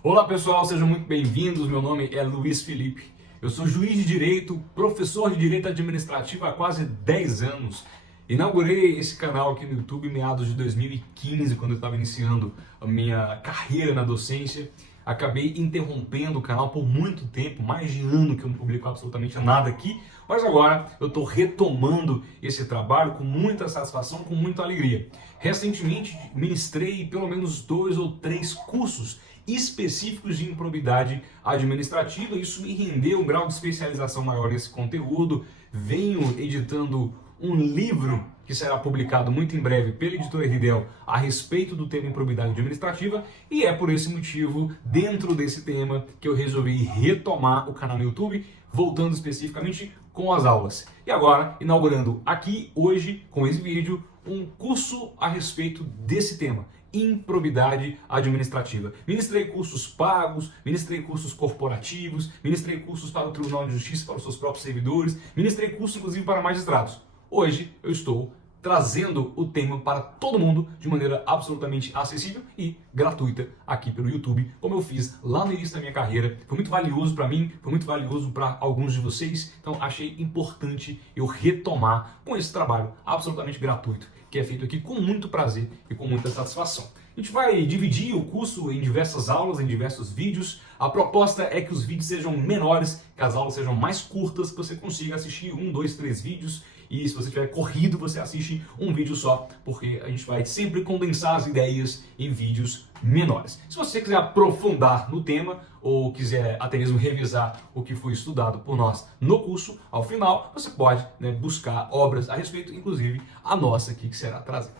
Olá pessoal, sejam muito bem-vindos. Meu nome é Luiz Felipe. Eu sou juiz de direito, professor de direito administrativo há quase 10 anos. Inaugurei esse canal aqui no YouTube em meados de 2015, quando eu estava iniciando a minha carreira na docência. Acabei interrompendo o canal por muito tempo, mais de ano que eu não publico absolutamente nada aqui, mas agora eu estou retomando esse trabalho com muita satisfação, com muita alegria. Recentemente ministrei pelo menos 2 ou 3 cursos específicos de improbidade administrativa. Isso me rendeu um grau de especialização maior nesse conteúdo. Venho editando um livro que será publicado muito em breve pela editora Ridel a respeito do tema improbidade administrativa, e é por esse motivo, dentro desse tema, que eu resolvi retomar o canal no YouTube, voltando especificamente com as aulas. E agora, inaugurando aqui, hoje, com esse vídeo, um curso a respeito desse tema, improbidade administrativa. Ministrei cursos pagos, ministrei cursos corporativos, ministrei cursos para o Tribunal de Justiça, para os seus próprios servidores, ministrei cursos inclusive para magistrados. Hoje eu estou trazendo o tema para todo mundo de maneira absolutamente acessível e gratuita aqui pelo YouTube, como eu fiz lá no início da minha carreira. Foi muito valioso para mim, foi muito valioso para alguns de vocês, então achei importante eu retomar com esse trabalho absolutamente gratuito, que é feito aqui com muito prazer e com muita satisfação. A gente vai dividir o curso em diversas aulas, em diversos vídeos. A proposta é que os vídeos sejam menores, que as aulas sejam mais curtas, que você consiga assistir 1, 2, 3 vídeos. E se você tiver corrido, você assiste um vídeo só, porque a gente vai sempre condensar as ideias em vídeos menores. Se você quiser aprofundar no tema, ou quiser até mesmo revisar o que foi estudado por nós no curso, ao final, você pode buscar obras a respeito, inclusive a nossa aqui que será trazida.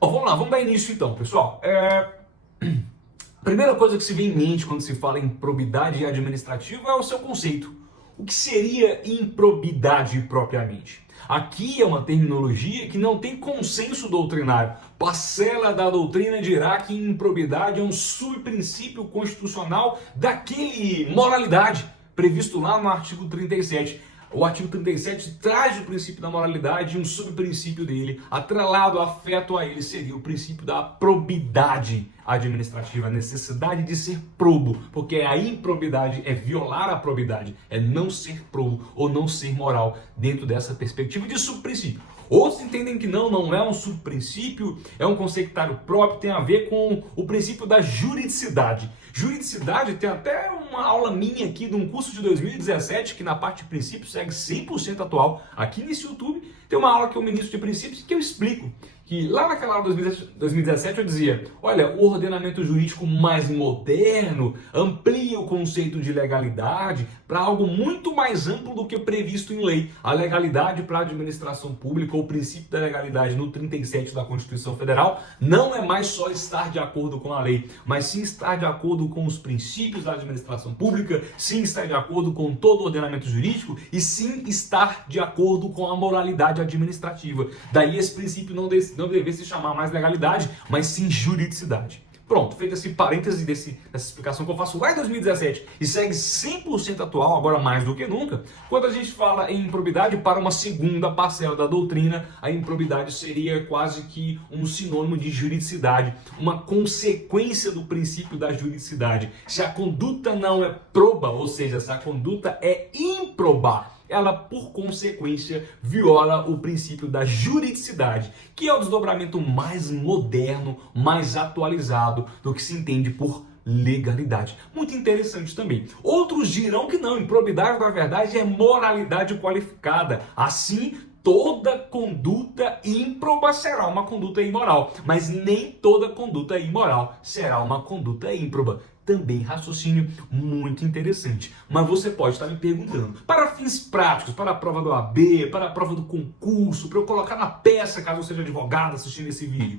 Bom, vamos lá, vamos dar início então, pessoal. Primeira coisa que se vê em mente quando se fala em improbidade administrativa é o seu conceito. O que seria improbidade propriamente? Aqui é uma terminologia que não tem consenso doutrinário. Parcela da doutrina dirá que improbidade é um subprincípio constitucional daquele moralidade previsto lá no artigo 37. O artigo 37 traz o princípio da moralidade e um subprincípio dele, atrelado, afeto a ele, seria o princípio da probidade administrativa, a necessidade de ser probo, porque a improbidade é violar a probidade, é não ser probo ou não ser moral dentro dessa perspectiva de subprincípio. Outros entendem que não é um subprincípio, é um conceituário próprio, tem a ver com o princípio da juridicidade. Juridicidade tem até uma aula minha aqui de um curso de 2017, que na parte de princípios segue 100% atual, aqui nesse YouTube. Tem uma aula que eu ministro de princípios que eu explico que lá naquela aula de 2017 eu dizia, olha, o ordenamento jurídico mais moderno amplia o conceito de legalidade para algo muito mais amplo do que previsto em lei. A legalidade para a administração pública, ou o princípio da legalidade no 37 da Constituição Federal, não é mais só estar de acordo com a lei, mas sim estar de acordo com os princípios da administração pública, sim estar de acordo com todo o ordenamento jurídico e sim estar de acordo com a moralidade administrativa. Daí esse princípio não deveria se chamar mais legalidade, mas sim juridicidade. Pronto, feito esse parêntese dessa explicação que eu faço lá em 2017 e segue 100% atual, agora mais do que nunca, quando a gente fala em improbidade para uma segunda parcela da doutrina, a improbidade seria quase que um sinônimo de juridicidade, uma consequência do princípio da juridicidade. Se a conduta não é proba, ou seja, se a conduta é improba, ela, por consequência, viola o princípio da juridicidade, que é o desdobramento mais moderno, mais atualizado do que se entende por legalidade. Muito interessante também. Outros dirão que não, improbidade, na verdade, é moralidade qualificada. Assim, toda conduta ímproba será uma conduta imoral, mas nem toda conduta imoral será uma conduta ímproba. Também raciocínio muito interessante. Mas você pode estar me perguntando, para fins práticos, para a prova do OAB, para a prova do concurso, para eu colocar na peça caso eu seja advogado assistindo esse vídeo.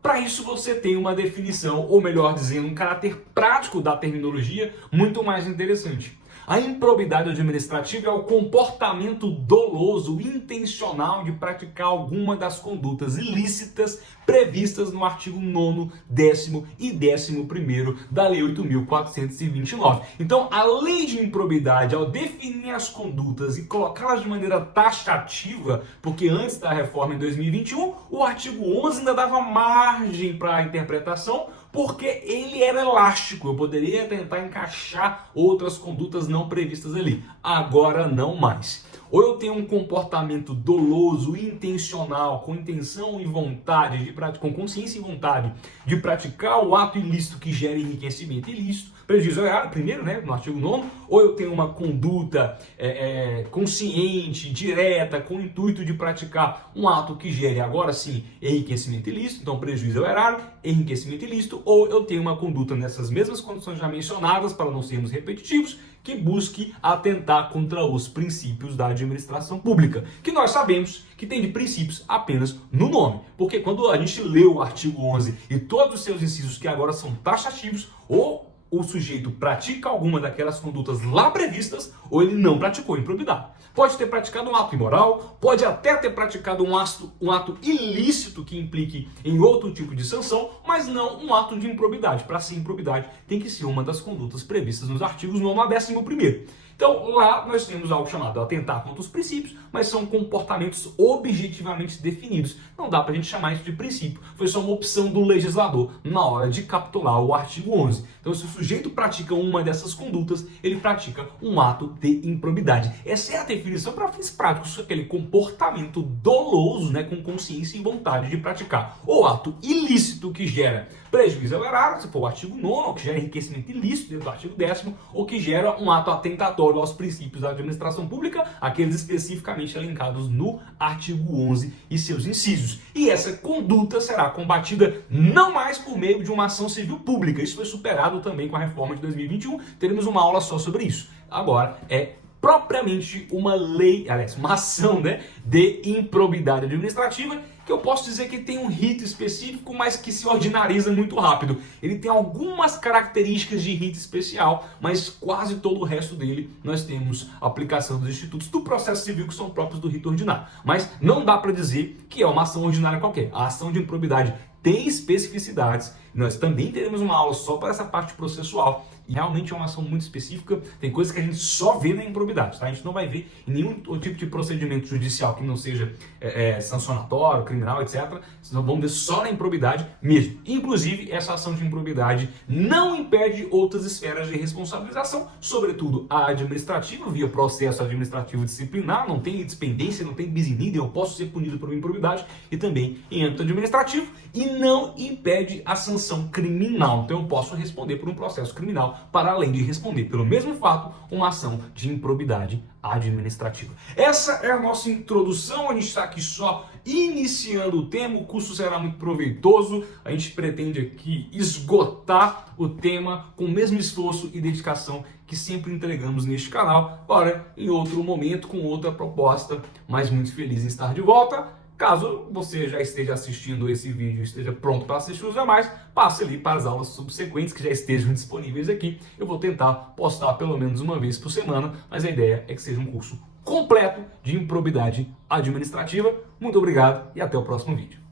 Para isso você tem uma definição, ou melhor dizendo, um caráter prático da terminologia muito mais interessante. A improbidade administrativa é o comportamento doloso, intencional de praticar alguma das condutas ilícitas previstas no artigo 9º, 10º e 11º da Lei 8.429. Então, a lei de improbidade, ao definir as condutas e colocá-las de maneira taxativa, porque antes da reforma em 2021, o artigo 11 ainda dava margem para a interpretação, porque ele era elástico, eu poderia tentar encaixar outras condutas não previstas ali. Agora não mais. Ou eu tenho um comportamento doloso, intencional, com intenção e vontade, com consciência e vontade de praticar o ato ilícito que gera enriquecimento ilícito, prejuízo erário, primeiro, né, no artigo 9º, ou eu tenho uma conduta consciente, direta, com o intuito de praticar um ato que gere, agora sim, enriquecimento ilícito, então prejuízo erário, enriquecimento ilícito, ou eu tenho uma conduta nessas mesmas condições já mencionadas, para não sermos repetitivos, que busque atentar contra os princípios da administração pública, que nós sabemos que tem de princípios apenas no nome, porque quando a gente lê o artigo 11 e todos os seus incisos que agora são taxativos, ou o sujeito pratica alguma daquelas condutas lá previstas, ou ele não praticou improbidade. Pode ter praticado um ato imoral, pode até ter praticado um ato ilícito que implique em outro tipo de sanção, mas não um ato de improbidade. Para ser improbidade, tem que ser uma das condutas previstas nos artigos 9 a 11º. Então, lá nós temos algo chamado atentar contra os princípios, mas são comportamentos objetivamente definidos. Não dá para a gente chamar isso de princípio. Foi só uma opção do legislador na hora de capitular o artigo 11. Então, se o sujeito pratica uma dessas condutas, ele pratica um ato de improbidade. Essa é a definição para fins práticos, aquele comportamento doloso, né, com consciência e vontade de praticar. O ato ilícito que gera prejuízo ao erário, se for o artigo 9º, que gera enriquecimento ilícito dentro do artigo 10º, ou que gera um ato atentatório aos princípios da administração pública, aqueles especificamente elencados no artigo 11 e seus incisos. E essa conduta será combatida não mais por meio de uma ação civil pública. Isso foi superado também com a reforma de 2021. Teremos uma aula só sobre isso. Agora é propriamente uma lei, aliás, uma ação, né, de improbidade administrativa, que eu posso dizer que tem um rito específico, mas que se ordinariza muito rápido. Ele tem algumas características de rito especial, mas quase todo o resto dele nós temos aplicação dos institutos do processo civil que são próprios do rito ordinário. Mas não dá para dizer que é uma ação ordinária qualquer. A ação de improbidade tem especificidades. Nós também teremos uma aula só para essa parte processual. E realmente é uma ação muito específica, tem coisas que a gente só vê na improbidade, tá? A gente não vai ver em nenhum tipo de procedimento judicial que não seja sancionatório, criminal, etc. Nós vamos ver só na improbidade mesmo. Inclusive, essa ação de improbidade não impede outras esferas de responsabilização, sobretudo a administrativa, via processo administrativo disciplinar, não tem dispendência, não tem bis in idem, eu posso ser punido por improbidade, e também em âmbito administrativo, e não impede a sanção criminal. Então eu posso responder por um processo criminal, para além de responder pelo mesmo fato, uma ação de improbidade administrativa. Essa é a nossa introdução, a gente está aqui só iniciando o tema, o curso será muito proveitoso, a gente pretende aqui esgotar o tema com o mesmo esforço e dedicação que sempre entregamos neste canal, agora em outro momento, com outra proposta, mas muito feliz em estar de volta. Caso você já esteja assistindo esse vídeo e esteja pronto para assistir os demais, passe ali para as aulas subsequentes que já estejam disponíveis aqui. Eu vou tentar postar pelo menos uma vez por semana, mas a ideia é que seja um curso completo de improbidade administrativa. Muito obrigado e até o próximo vídeo.